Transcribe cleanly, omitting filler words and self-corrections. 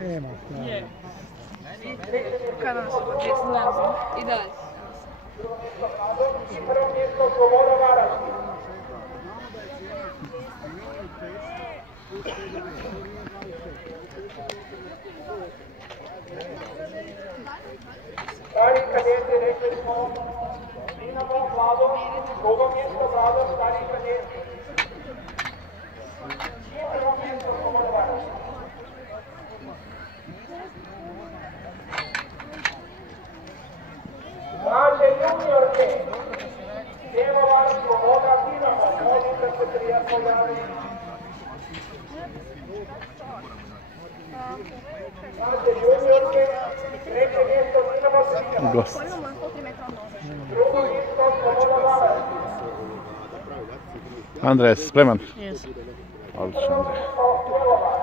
Nema. Kada nas obavijesti? I dalje. I prvo mjesto Sloboda Varaždin. Stari kadeti, rekli smo, Dinamo Mladost, drugo mjesto Mladost, stari kadeti. I prvo mjesto Sloboda Varaždin. Naše juniorke, Djevovar, Sloboda, Dinamo, molim da se prijatno javi. Naše juniorke, treće mjesto Dinamo, Dinamo. Drugo mjesto Sloboda Varaždin. Andrej, spreman? Jesam. Odlično, Andrej.